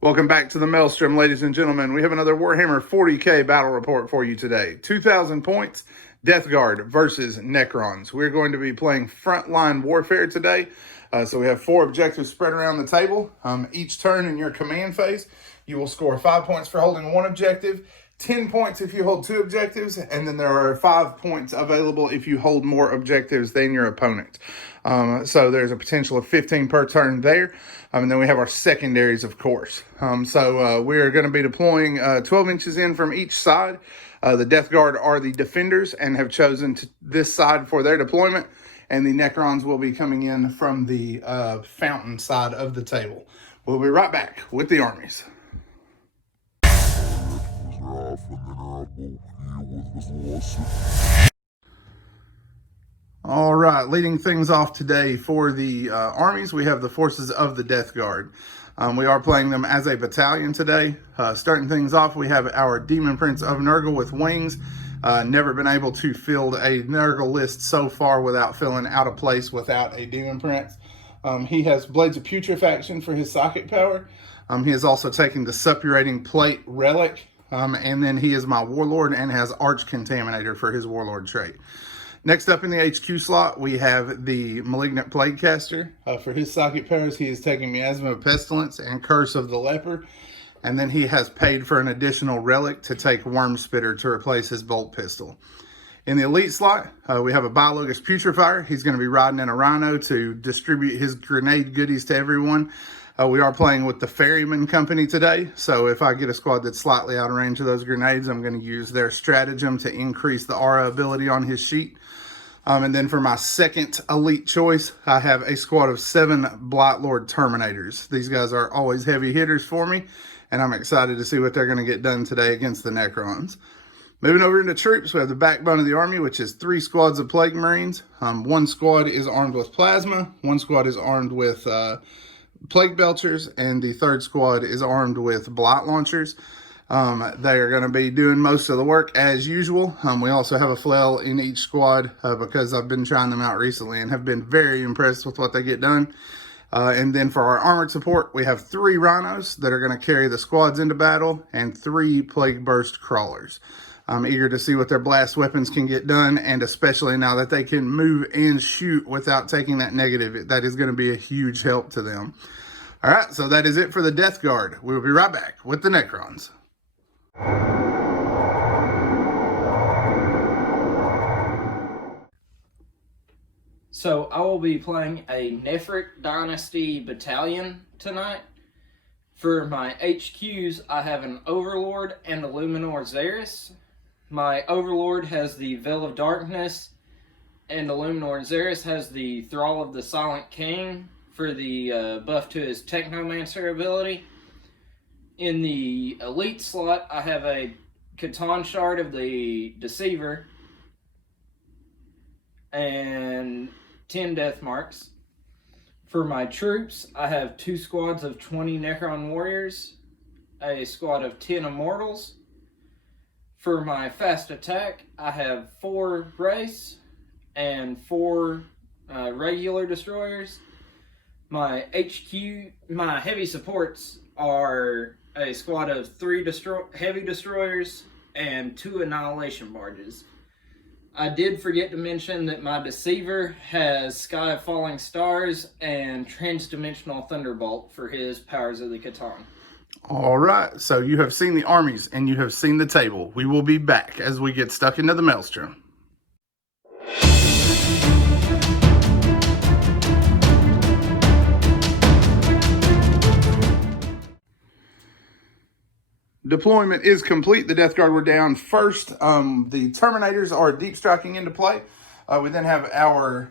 Welcome back to the Maelstrom, ladies and gentlemen. We have another Warhammer 40k battle report for you today. 2,000 points, Death Guard versus Necrons. We're going to be playing frontline warfare today. So we have 4 objectives spread around the table. Each turn in your command phase, you will score 5 points for holding 1 objective, 10 points if you hold 2 objectives, and then there are 5 points available if you hold more objectives than your opponent. So there's a potential of 15 per turn there. And then we have our secondaries, of course. We're going to be deploying 12 inches in from each side. The Death Guard are the defenders and have chosen this side for their deployment. And the Necrons will be coming in from the fountain side of the table. We'll be right back with the armies. All right, leading things off today for the armies, we have the forces of the Death Guard. We are playing them as a battalion today. Starting things off, we have our Demon Prince of Nurgle with wings. Never been able to field a Nurgle list so far without feeling out of place without a Demon Prince. He has Blades of Putrefaction for his psychic power. He is also taking the Suppurating Plate Relic. And then he is my Warlord and has Arch Contaminator for his Warlord trait. Next up in the HQ slot, we have the Malignant Plaguecaster. For his psychic powers, he is taking Miasma of Pestilence and Curse of the Leper. And then he has paid for an additional relic to take Worm Spitter to replace his Bolt Pistol. In the Elite slot, we have a Biologus Putrefier. He's going to be riding in a Rhino to distribute his grenade goodies to everyone. We are playing with the Ferryman Company today, so if I get a squad that's slightly out of range of those grenades, I'm going to use their stratagem to increase the aura ability on his sheet. And then for my second elite choice, I have a squad of 7 Blightlord Terminators. These guys are always heavy hitters for me, and I'm excited to see what they're going to get done today against the Necrons. Moving over into troops, we have the backbone of the army, which is 3 squads of Plague Marines. 1 squad is armed with Plasma, 1 squad is armed with Plague Belchers, and the 3rd squad is armed with Blight Launchers. They are going to be doing most of the work as usual. We also have a flail in each squad because I've been trying them out recently and have been very impressed with what they get done. And then for our armored support, we have 3 rhinos that are going to carry the squads into battle and 3 Plague Burst Crawlers. I'm eager to see what their blast weapons can get done, and especially now that they can move and shoot without taking that negative, that is going to be a huge help to them. All right, so that is it for the Death Guard. We will be right back with the Necrons. So I will be playing a Nephric Dynasty battalion tonight. For my HQs, I have an Overlord and a Luminor Xeris. My Overlord has the Veil of Darkness, and the Luminor Xeris has the Thrall of the Silent King for the buff to his Technomancer ability. In the Elite slot, I have a Catan Shard of the Deceiver and 10 Death Marks. For my troops, I have 2 squads of 20 Necron Warriors, a squad of 10 Immortals. For my fast attack, I have 4 Race and 4 regular destroyers. My heavy supports are a squad of 3 heavy destroyers and 2 annihilation barges. I did forget to mention that my Deceiver has Sky of Falling Stars and Transdimensional Thunderbolt for his powers of the Catan. All right, so you have seen the armies and you have seen the table. We will be back as we get stuck into the Maelstrom. Deployment is complete. The Death Guard were down first. The Terminators are deep striking into play. We then have our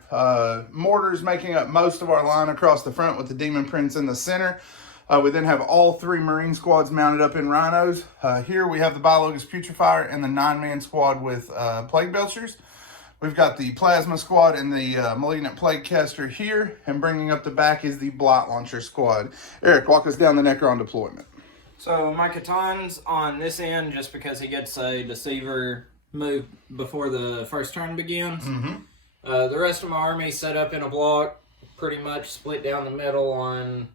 mortars making up most of our line across the front with the Demon Prince in the center. We then have all 3 Marine squads mounted up in Rhinos. Here we have the Biologus Putrefier and the 9-man squad with Plague Belchers. We've got the Plasma squad and the Malignant Plaguecaster here. And bringing up the back is the Blight Launcher squad. Eric, walk us down the Necron deployment. So my Catan's on this end just because he gets a Deceiver move before the first turn begins. The rest of my army set up in a block, pretty much split down the middle on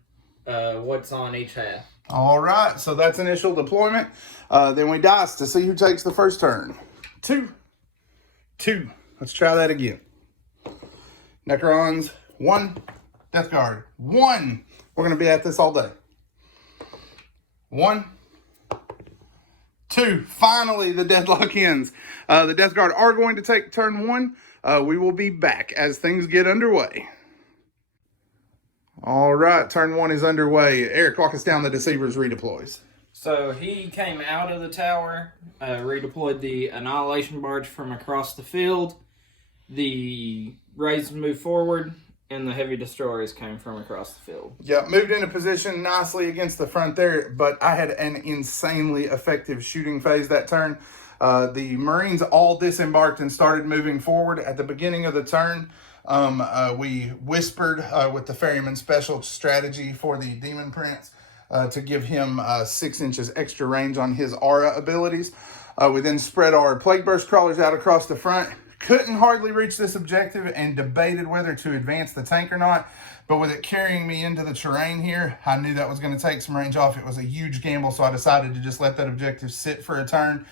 what's on each half. All right, so that's initial deployment. Then we dice to see who takes the first turn. 2, 2. Let's try that again. Necrons, 1. Death Guard, 1. We're going to be at this all day. 1, 2. Finally, the deadlock ends. The Death Guard are going to take turn 1. We will be back as things get underway. All right, turn 1 is underway. Eric, walk us down the Deceivers redeploys. So he came out of the tower, redeployed the Annihilation Barge from across the field. The Raids moved forward, and the Heavy Destroyers came from across the field. Yeah, moved into position nicely against the front there, but I had an insanely effective shooting phase that turn. The Marines all disembarked and started moving forward. At the beginning of the turn, we whispered with the Ferryman special strategy for the Demon Prince to give him 6 inches extra range on his aura abilities. We then spread our Plague Burst Crawlers out across the front. Couldn't hardly reach this objective and debated whether to advance the tank or not. But with it carrying me into the terrain here, I knew that was going to take some range off. It was a huge gamble, so I decided to just let that objective sit for a turn.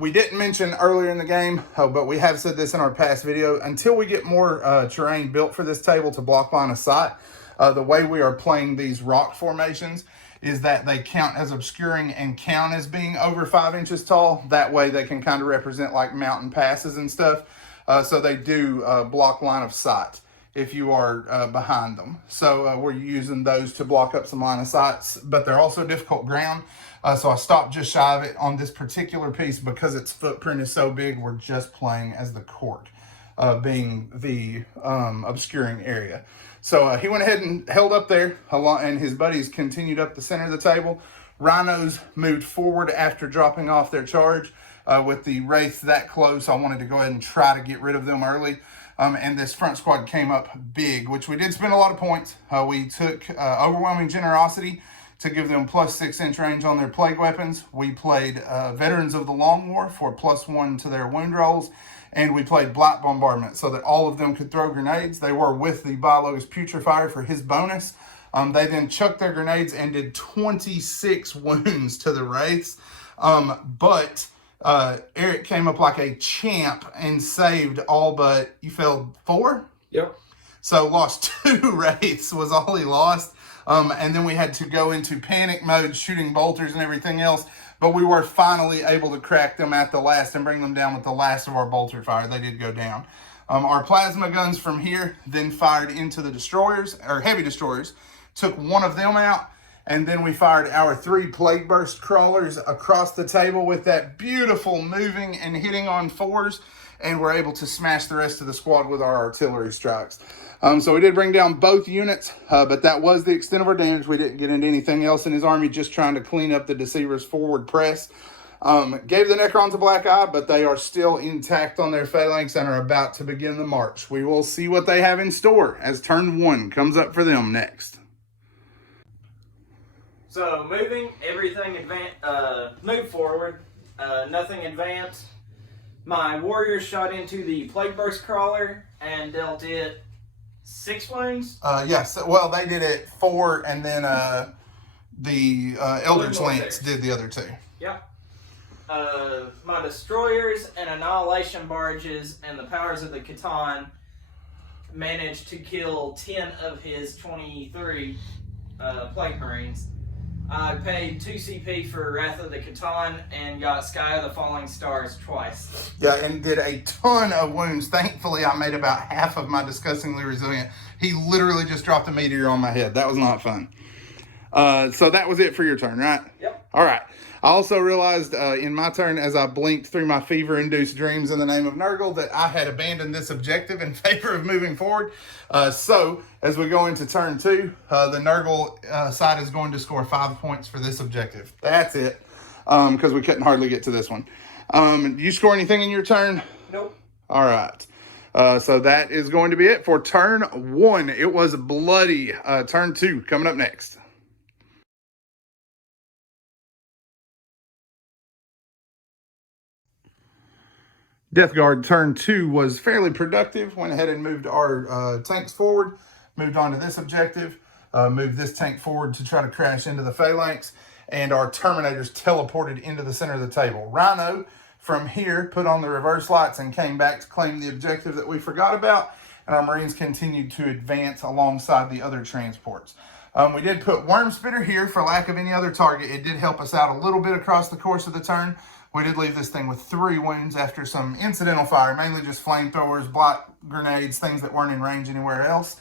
We didn't mention earlier in the game, but we have said this in our past video, until we get more terrain built for this table to block line of sight, the way we are playing these rock formations is that they count as obscuring and count as being over 5 inches tall. That way they can kind of represent like mountain passes and stuff. So they do block line of sight if you are behind them. So we're using those to block up some line of sights, but they're also difficult ground. So I stopped just shy of it on this particular piece because its footprint is so big. We're just playing as the court, being the obscuring area. So he went ahead and held up there, and his buddies continued up the center of the table. Rhinos moved forward after dropping off their charge. With the Wraiths that close, I wanted to go ahead and try to get rid of them early. And this front squad came up big, which we did spend a lot of points. We took overwhelming generosity to give them plus 6 inch range on their plague weapons. We played Veterans of the Long War for +1 to their wound rolls. And we played Black Bombardment so that all of them could throw grenades. They were with the Biologist Putrefier for his bonus. They then chucked their grenades and did 26 wounds to the Wraiths. But Eric came up like a champ and saved all but, you failed 4? Yep. So lost 2 Wraiths was all he lost. And then we had to go into panic mode, shooting bolters and everything else. But we were finally able to crack them at the last and bring them down with the last of our bolter fire. They did go down. Our plasma guns from here then fired into the destroyers, or heavy destroyers, took one of them out, and then we fired our 3 Plague Burst Crawlers across the table with that beautiful moving and hitting on 4s, and we're able to smash the rest of the squad with our artillery strikes. So we did bring down both units, but that was the extent of our damage. We didn't get into anything else in his army, just trying to clean up the Deceivers' forward press. Gave the Necrons a black eye, but they are still intact on their phalanx and are about to begin the march. We will see what they have in store as turn 1 comes up for them next. So moving, everything moved forward, nothing advanced. My warriors shot into the Plague Burst Crawler and dealt it 6 wounds? Yes. Well, they did it 4, and then the Eldritch Lance did the other 2. Yep. My destroyers and annihilation barges and the powers of the Catan managed to kill 10 of his 23 Plague Marines. I paid 2 CP for Wrath of the Catan and got Sky of the Falling Stars twice. Yeah, and did a ton of wounds. Thankfully, I made about half of my disgustingly resilient. He literally just dropped a meteor on my head. That was not fun. So that was it for your turn, right? Yep. All right. I also realized in my turn, as I blinked through my fever-induced dreams in the name of Nurgle, that I had abandoned this objective in favor of moving forward. So as we go into turn 2, the Nurgle side is going to score 5 points for this objective. That's it, because we couldn't hardly get to this one. You score anything in your turn? Nope. All right. So that is going to be it for turn 1. It was bloody. Turn 2 coming up next. Death Guard turn 2 was fairly productive. Went ahead and moved our tanks forward. Moved on to this objective. moved this tank forward to try to crash into the phalanx, and our Terminators teleported into the center of the table. Rhino, from here, put on the reverse lights and came back to claim the objective that we forgot about, and our Marines continued to advance alongside the other transports. We did put Worm Spitter here for lack of any other target. It did help us out a little bit across the course of the turn. We did leave this thing with 3 wounds after some incidental fire, mainly just flamethrowers, blight grenades, things that weren't in range anywhere else.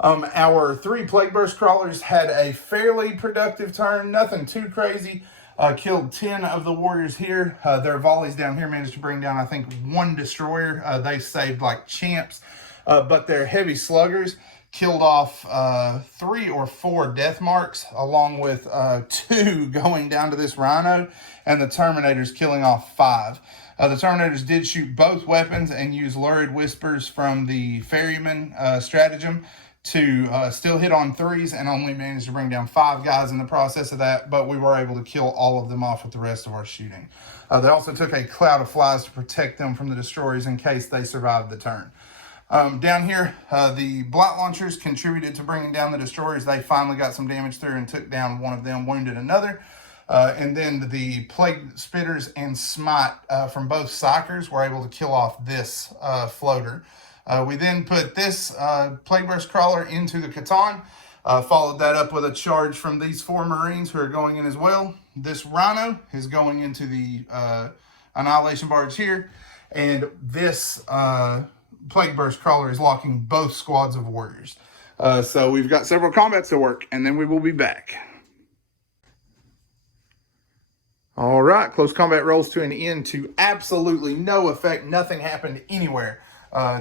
Our 3 Plague Burst Crawlers had a fairly productive turn, nothing too crazy. Killed 10 of the warriors here. Their volleys down here managed to bring down, I think, 1 destroyer. They saved like champs. But their heavy sluggers killed off 3 or 4 death marks, along with 2 going down to this Rhino, and the Terminators killing off 5. The Terminators did shoot both weapons and use lurid whispers from the ferryman stratagem to still hit on 3s, and only managed to bring down 5 guys in the process of that, but we were able to kill all of them off with the rest of our shooting. They also took a cloud of flies to protect them from the destroyers in case they survived the turn. Down here, the blight launchers contributed to bringing down the destroyers. They finally got some damage through and took down one of them, wounded another. And then the Plague Spitters and Smite from both Psychers were able to kill off this floater. We then put this Plague Burst Crawler into the Catan, followed that up with a charge from these 4 Marines who are going in as well. This Rhino is going into the Annihilation Barge here, and this Plague Burst Crawler is locking both squads of warriors. So we've got several combats to work, and then we will be back. All right, close combat rolls to an end to absolutely no effect. Nothing happened anywhere.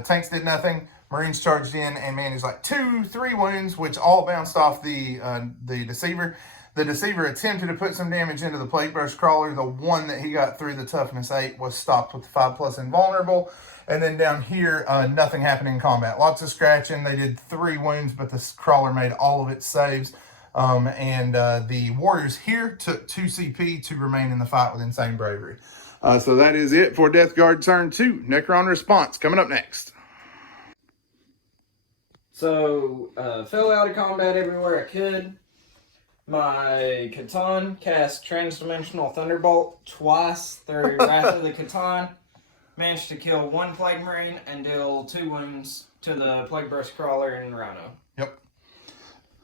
Tanks did nothing. Marines charged in and managed like 2-3 wounds, which all bounced off the Deceiver. The Deceiver attempted to put some damage into the Plague Burst Crawler. The one that he got through the Toughness 8 was stopped with the 5+ invulnerable. And then down here, nothing happened in combat. Lots of scratching. They did 3 wounds, but the Crawler made all of its saves. The Warriors here took 2 CP to remain in the fight with insane bravery. So that is it for Death Guard turn 2. Necron response coming up next. So, fell out of combat everywhere I could. My Catan cast Transdimensional Thunderbolt twice through Wrath of the Catan. Managed to kill 1 Plague Marine and deal 2 wounds to the Plague Burst Crawler and Rhino. Yep.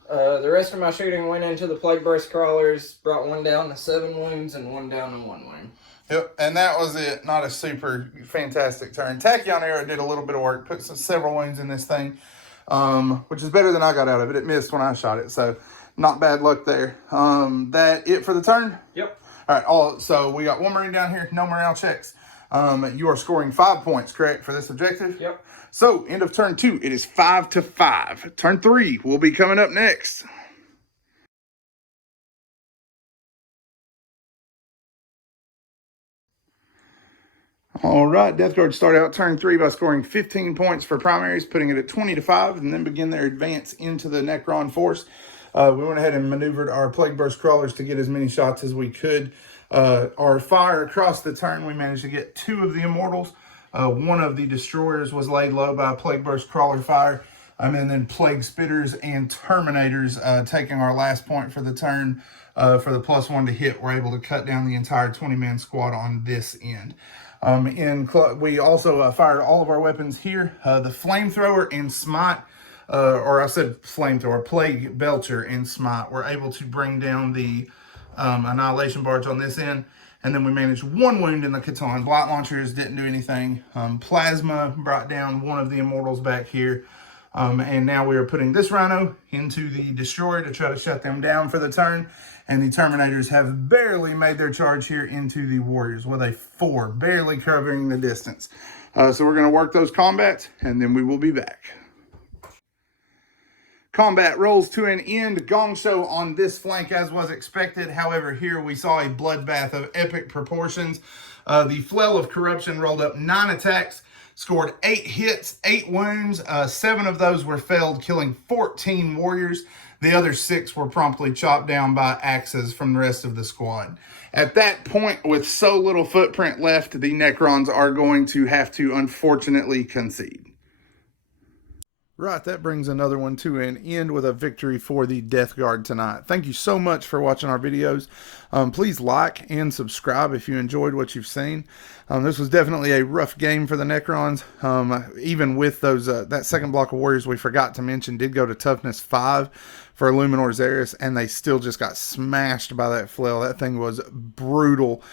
The rest of my shooting went into the Plague Burst Crawlers, brought 1 down to 7 wounds and 1 down to 1 wound. Yep, and that was it. Not a super fantastic turn. Tachyon Arrow did a little bit of work, put several wounds in this thing, which is better than I got out of it. It missed when I shot it, so not bad luck there. That it for the turn? Yep. All right, so we got 1 Marine down here, no morale checks. You are scoring 5 points, correct, for this objective? Yep. So, end of turn 2, it is 5-5. Turn 3 will be coming up next. All right, Death Guard started out turn 3 by scoring 15 points for primaries, putting it at 20-5, and then begin their advance into the Necron force. We went ahead and maneuvered our Plague Burst Crawlers to get as many shots as we could. Our fire across the turn, we managed to get 2 of the Immortals. One of the Destroyers was laid low by a Plague Burst Crawler fire. And then Plague Spitters and Terminators taking our last point for the turn for the +1 to hit. We're able to cut down the entire 20-man squad on this end. We also fired all of our weapons here. The Flamethrower and Smite, or I said Flamethrower, Plague Belcher and Smite were able to bring down the Annihilation Barge on this end. And then we managed 1 wound in the Catan. Blight Launchers didn't do anything. Plasma brought down 1 of the Immortals back here. And now we are putting this Rhino into the Destroyer to try to shut them down for the turn. And the Terminators have barely made their charge here into the Warriors with a 4, barely covering the distance. So we're going to work those combats, and then we will be back. Combat rolls to an end. Gong show on this flank as was expected. However, here we saw a bloodbath of epic proportions. The Flail of Corruption rolled up 9 attacks, scored 8 hits, 8 wounds. 7 of those were felled, killing 14 warriors. The other 6 were promptly chopped down by axes from the rest of the squad. At that point, with so little footprint left, the Necrons are going to have to unfortunately concede. Right, that brings another one to an end with a victory for the Death Guard tonight. Thank you so much for watching our videos. Please like and subscribe if you enjoyed what you've seen. This was definitely a rough game for the Necrons. Even with those that second block of warriors we forgot to mention did go to toughness 5 for Illuminor Xeris, and they still just got smashed by that flail. That thing was brutal.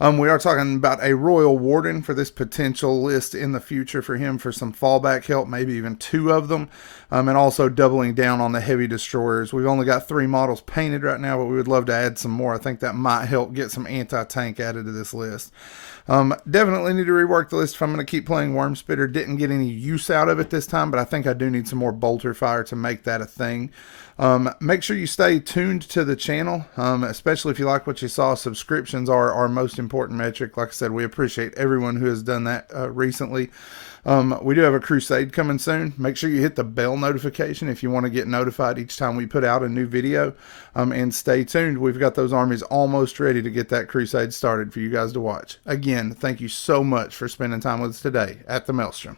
We are talking about a Royal Warden for this potential list in the future for him for some fallback help, maybe even 2 of them, and also doubling down on the heavy destroyers. We've only got 3 models painted right now, but we would love to add some more. I think that might help get some anti-tank added to this list. Definitely need to rework the list if I'm going to keep playing Wormspitter. Didn't get any use out of it this time, but I think I do need some more bolter fire to make that a thing. Make sure you stay tuned to the channel, especially if you like what you saw. Subscriptions are our most important metric. Like I said, we appreciate everyone who has done that recently. We do have a crusade coming soon. Make sure you hit the bell notification if you want to get notified each time we put out a new video, and stay tuned. We've got those armies almost ready to get that crusade started for you guys to watch. Again, thank you so much for spending time with us today at the Maelstrom.